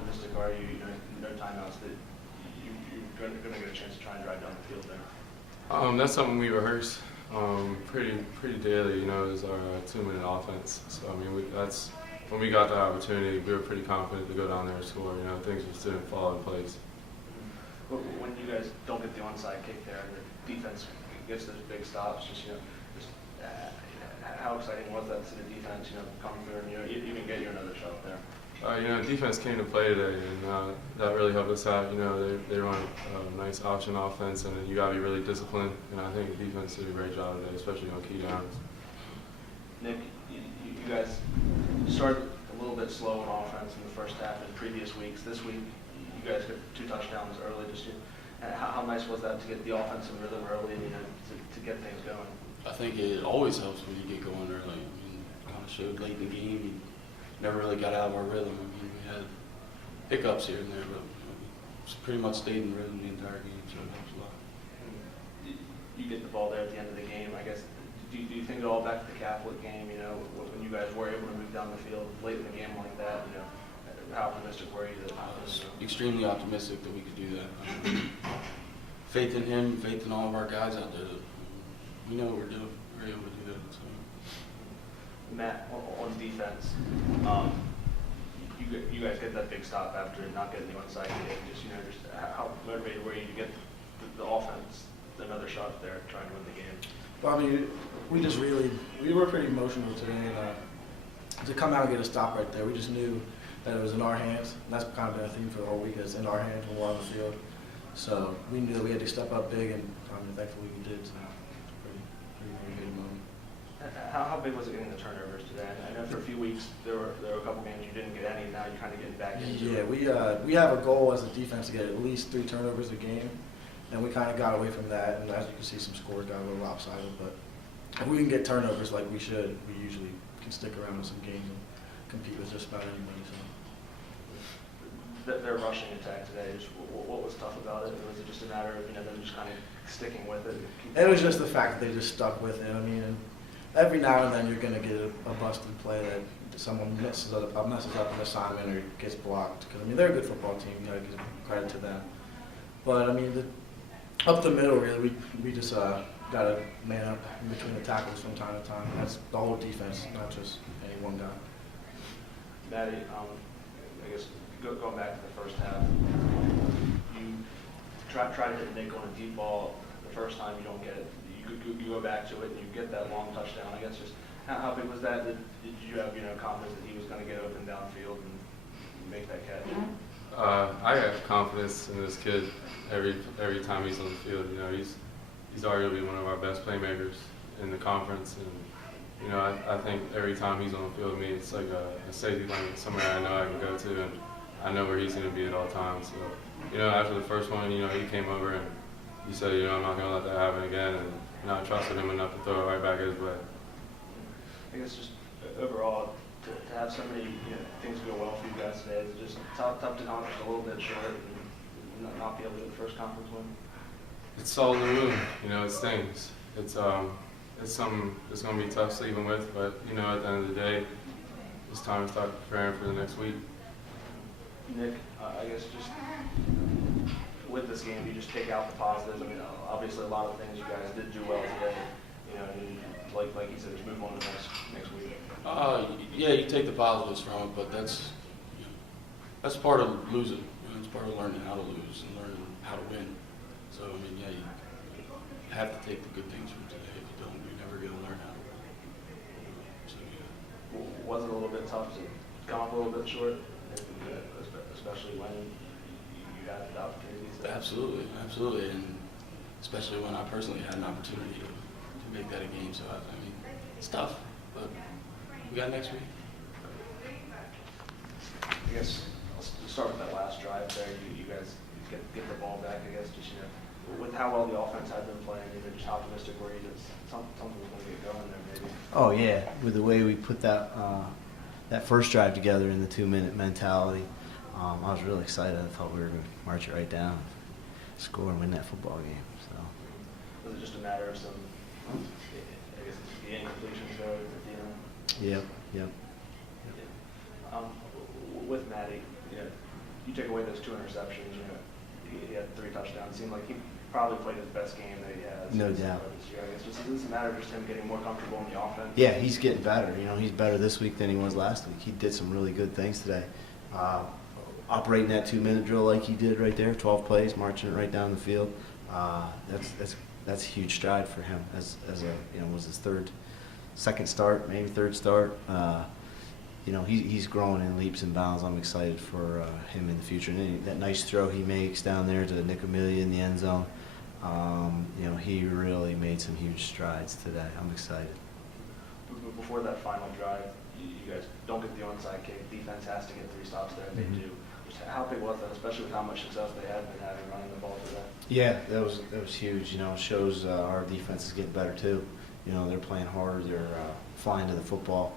optimistic are you? No timeouts that you're going to get a chance to try and drive down the field there. That's something we rehearse pretty daily. Is our 2-minute offense. So I mean, that's when we got the opportunity, we were pretty confident to go down there and score. Things just didn't fall in place. When you guys don't get the onside kick there and the defense gets those big stops, how exciting was that to the defense? Coming through and even get you another shot there. Defense came to play today, and that really helped us out. They run a nice option offense, and you got to be really disciplined. And I think the defense did a great job today, especially on key downs. Nick, you guys started a little bit slow in offense in the first half in previous weeks. This week, you guys got 2 touchdowns early. How nice was that to get the offense in rhythm early and to get things going? I think it always helps when you get going early. I mean, kind of showed late in the game. We never really got out of our rhythm. I mean, we had hiccups here and there, but we pretty much stayed in rhythm the entire game, so it helps a lot. You get the ball there at the end of the game, I guess. Do you think it all back to the Catholic game, when you guys were able to move down the field late in the game like that, how optimistic were you that I was extremely optimistic that we could do that. Faith in him, faith in all of our guys out there. We know what we're doing. We're able to do that. So. Matt, on defense, you guys get that big stop after not getting the onside kick. Just how motivated were you to get the offense another shot there, trying to win the game? Well, I mean, we were pretty emotional today, and to come out and get a stop right there, we just knew that it was in our hands. And that's kind of been a theme for the whole week. It's in our hands when we're on the field. So we knew that we had to step up big, and thankfully we did. So pretty good moment. How big was it getting the turnovers today? I know for a few weeks there were a couple games you didn't get any. Now you're kind of getting back into it. Yeah, we have a goal as a defense to get at least 3 turnovers a game, and we kind of got away from that. And as you can see, some scores got a little lopsided. But if we can get turnovers like we should, we usually can stick around with some games and compete with just about anybody. So. Their rushing attack today, what was tough about it? Or was it just a matter of them just kind of sticking with it? It was just the fact that they just stuck with it. I mean, every now and then you're going to get a busted play that someone messes up an assignment or gets blocked. Because they're a good football team. You got to give credit to them. But up the middle, really, we just got to man up in between the tackles from time to time. That's the whole defense, not just any one guy. Matty, I guess going back to the first half, you try to hit Nick on a deep ball. The first time you don't get it, you go back to it and you get that long touchdown. I guess just how big was that? Did you have confidence that he was going to get open downfield and make that catch? I have confidence in this kid every time he's on the field. He's arguably one of our best playmakers in the conference, and I think every time he's on the field with me, it's like a safety blanket, somewhere I know I can go to, and I know where he's going to be at all times. So, after the first one, he came over and he said, I'm not going to let that happen again, and I trusted him enough to throw it right back his way. I guess just overall, to have so many things go well for you guys today, it's just tough to conference a little bit short and not be able to get the first conference win. It's all in the room, it stings. It's going to be tough sleeping with, but at the end of the day, it's time to start preparing for the next week. Nick, I guess just with this game, you just take out the positives. Obviously a lot of things you guys did do well today. Like you said, just move on to next week. Yeah, you take the positives from it, but that's part of losing. It's part of learning how to lose and learning how to win. So you have to take the good things from today. If you don't, you're never going to learn how to win. So Was it a little bit tough to come up a little bit short, especially when you had the opportunities? Absolutely, and especially when I personally had an opportunity to make that a game. So it's tough, but we got next week. I guess I'll start with that last drive there. You guys get the ball back. I guess just with how well the offense had been playing, just how optimistic were you that something was going to get going there, maybe? Oh yeah, with the way we put that first drive together in the 2-minute mentality, I was really excited. I thought we were going to march it right down, score and win that football game. So. Was it just a matter of some, I guess, the incompletions there at the end? Yep. With Matty, you take away those 2 interceptions, you know, he had 3 touchdowns. It seemed like he probably played his best game that he has. No doubt. This year. I guess just is this a matter of just him getting more comfortable in the offense? Yeah, he's getting better. You know, he's better this week than he was last week. He did some really good things today. Operating that 2-minute drill like he did right there, 12 plays, marching it right down the field. That's a huge stride for him as a, you know, was his second start, maybe third start. You know, he's growing in leaps and bounds. I'm excited for him in the future. And that nice throw he makes down there to O'Melia in the end zone, you know, he really made some huge strides today. I'm excited. Before that final drive, you guys don't get the onside kick. Defense has to get 3 stops there. They do. Just how big was that, especially with how much success they have been having running the ball today? Yeah, that was huge. You know, it shows our defense is getting better too. You know, they're playing hard. They're flying to the football.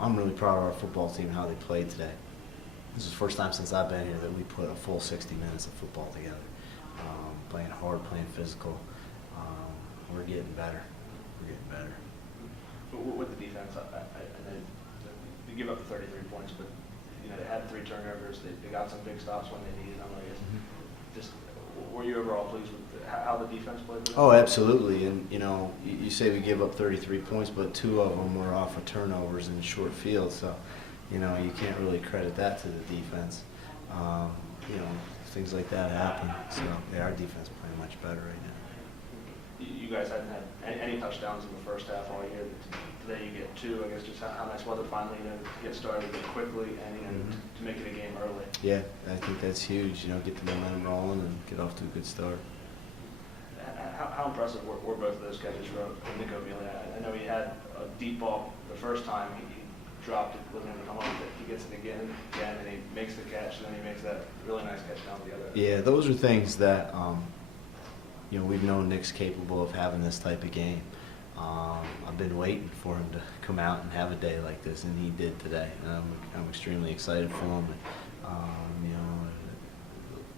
I'm really proud of our football team, how they played today. This is the first time since I've been here that we put a full 60 minutes of football together. Playing hard, playing physical. We're getting better. We're getting better. But with the defense, and they give up the 33 points, but you know they had 3 turnovers. They got some big stops when they needed them. I guess. Just were you overall pleased with how the defense played today? Oh, absolutely. And you know, you say we gave up 33 points, but 2 of them were off of turnovers in short field. So, you know, you can't really credit that to the defense. You know, things like that happen. So, yeah, our defense is playing much better right now. You guys hadn't had any touchdowns in the first half all year. Today you get 2. I guess just how nice was it finally, you know, to get started quickly and you know to make it a game early. Yeah, I think that's huge. You know, get the momentum rolling and get off to a good start. How impressive were both of those catches for Nick O'Melia? I know he had a deep ball the first time. He dropped it, wasn't able to come up with it. He gets it again, and he makes the catch, and then he makes that really nice catch down the other end. Yeah, those are things that, you know, we've known Nick's capable of having this type of game. I've been waiting for him to come out and have a day like this, and he did today. I'm extremely excited for him. You know,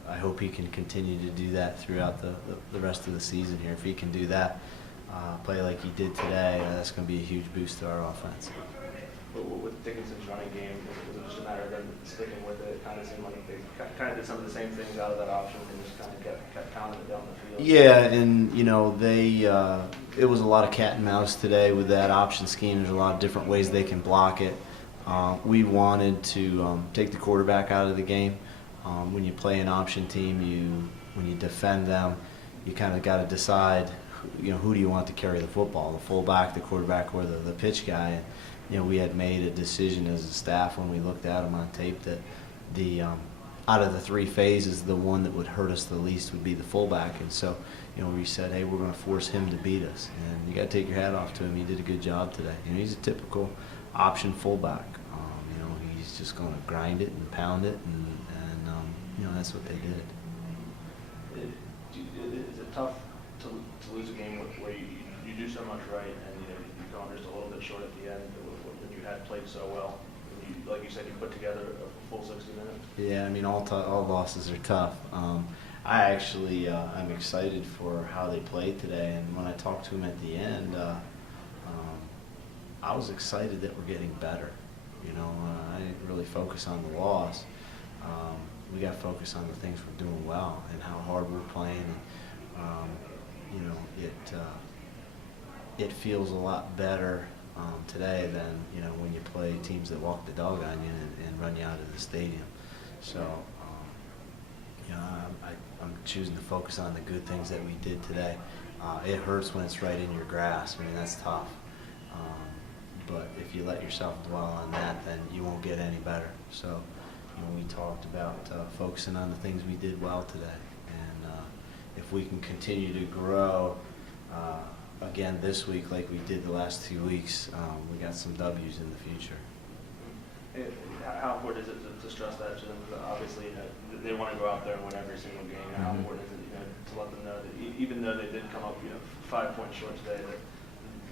I hope he can continue to do that throughout the rest of the season here. If he can do that, play like he did today, that's going to be a huge boost to our offense. But with Dickinson's running game, was it just a matter of them sticking with it? It kind of seemed like they kind of did some of the same things out of that option and just kind of kept pounding it down the field. Yeah, and you know it was a lot of cat and mouse today with that option scheme. There's a lot of different ways they can block it. We wanted to take the quarterback out of the game. When you play an option team, when you defend them, you kind of got to decide, you know, who do you want to carry the football, the fullback, the quarterback, or the pitch guy. And, you know, we had made a decision as a staff when we looked at him on tape that the out of the 3 phases, the one that would hurt us the least would be the fullback. And so, you know, we said, hey, we're going to force him to beat us. And you got to take your hat off to him. He did a good job today. You know, he's a typical option fullback. You know, he's just going to grind it and pound it, and you know, that's what they did. Is it tough to lose a game where you do so much right and you know you come just a little bit short at the end when you had played so well? Like you said, you put together a full 60 minutes. Yeah, I mean, all losses are tough. I actually I'm excited for how they played today, and when I talked to him at the end, I was excited that we're getting better. You know, I didn't really focus on the loss. We got to focus on the things we're doing well and how hard we're playing. And, you know, it feels a lot better today than, you know, when you play teams that walk the dog on you and run you out of the stadium. So, you know, I'm choosing to focus on the good things that we did today. It hurts when it's right in your grasp. I mean, that's tough. But if you let yourself dwell on that, then you won't get any better. So, you know, we talked about focusing on the things we did well today. And if we can continue to grow again this week like we did the last 2 weeks, we got some W's in the future. How important is it to stress that to them? Obviously, you know, they want to go out there and win every single game. And how important is it, you know, to let them know that even though they did come up, you know, 5 points short today,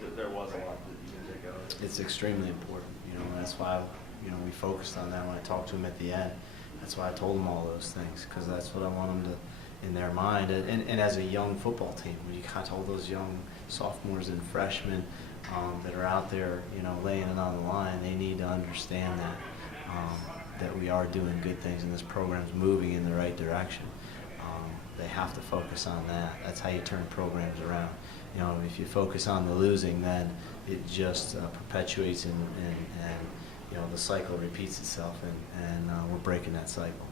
that there was a lot that you can take out of it? It's extremely important, you know, and that's why, you know, we focused on that when I talked to him at the end. That's why I told them all those things, because that's what I want them to, in their mind. And as a young football team, when you got all those young sophomores and freshmen that are out there, you know, laying it on the line, they need to understand that that we are doing good things and this program's moving in the right direction. They have to focus on that. That's how you turn programs around. You know, if you focus on the losing, then it just perpetuates and you know, the cycle repeats itself, and we're breaking that cycle.